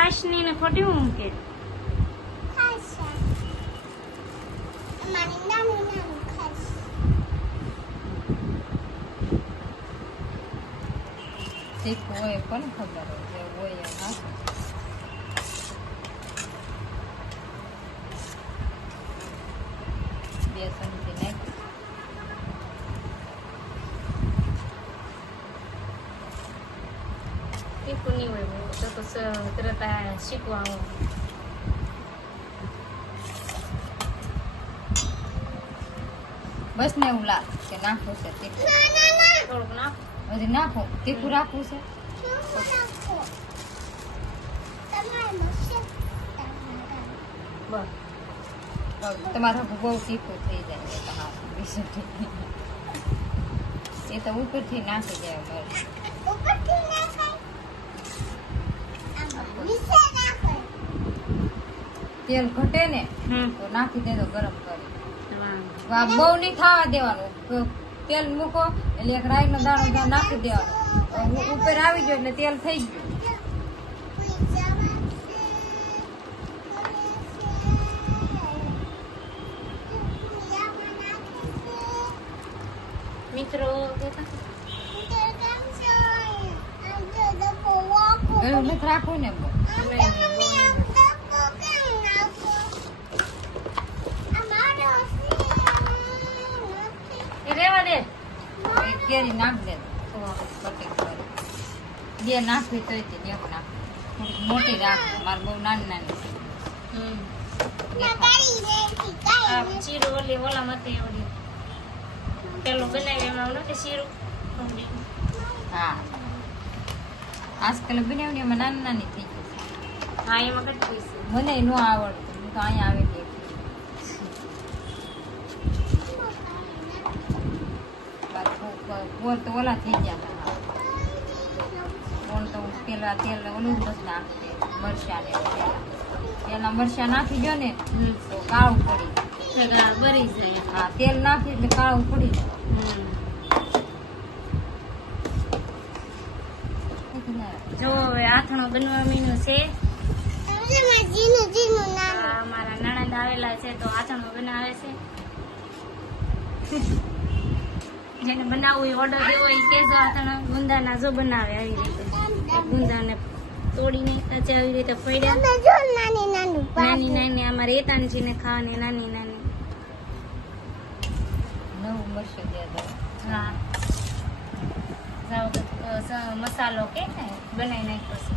ખાસ ની ને ખોટી હું કે તીખું હોય પણ ખબર હોય જે હોય એ નાખો. બે ચમચી નાખી. તીખું નહીં હોય બહુ, તો તરત આ શીખવા આવું. બસ ને એવું લાગે કે નાખવું છે તીખું. થોડુંક નાખ. હજી નાખો તીખું રાખવું છે. બસ તમારું બહુ તીખું થઈ જાય એ તો ઉપરથી નાખી જાય મરચ. તેલ ઘટે ને તો નાખી દેજો ગરમ કરી. બહુ નહીં થવા દેવાનું. તેલ મૂકો એટલે એક રાઈ નો દાણો નાખી દેવાનો. ઉપર આવી ગયો એટલે તેલ થઈ ગયું. મિત્રો એવું નથી રાખવું ને બહુ. એ રેવા દે. એક કેરી નાખ દે કટિંગ કરી. બે નાખવી તો એક નાખ. થોડીક મોટી રાખ. મારે બહુ નાની નાની છે. આ શીરું ઓલા મતે એવડી પેલું બનાવી એમાં નથી શીરું. હા આજકાલ બનાવની એમાં નાની નાની થઈ ગઈ છે. હા એમાં કેટલી છે. મને ન આવડતું. હું તો અહીંયા આવી ગઈ. ગોળ તો ઓલા થઈ ગયા હતા. ગોળ તો પેલા તેલ ઓલું જ બસ નાખતી મરચા ને પેલા મરચા નાખી દો ને તો કાળું પડી બરી જાય. હા તેલ નાખી એટલે કાળું પડી જાય. જો હવે આથણો બનવા મીનું છે. મારા નણંદ આવેલા છે તો આથણો બનાવે છે. જેને બનાવવું હોય ઓર્ડર દેવો હોય કેજો. આથણો ગુંદાના જો બનાવે આવી રીતે. ગુંદાને તોડીને કાચે આવી રીતે ફોડ્યા. નાની નાની આમાં રેતાનજી ને ખાવાની નાની નાની. નવું મરચું દે દો. હા મસાલો કે બનાવી નાખ્યો છે.